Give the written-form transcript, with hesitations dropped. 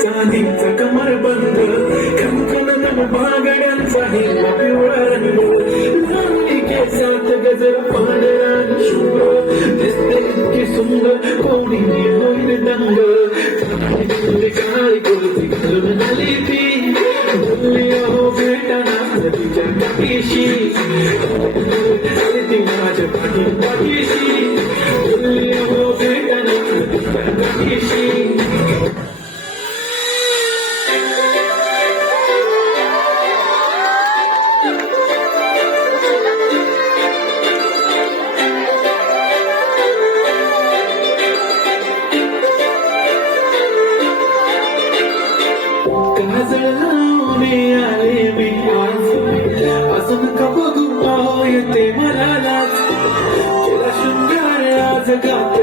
चांदीचा कमर बंद कंकण बागड्यांचा हिरवा पिवळा रंग लावणी केसात गजर पांढरा आणि शुभ्र दिसते इतकी सुंदर कोणी होईल दंग काळी कुर्ती घालून आली ती बोलली अहो भेटणार तिच्या पाठीशी ती माझ्या पाठीशी बोलली अहो भेटणार तिच्या पाठीशी आले मी आज असं नका बघू येते मला केला शृंगार आज गात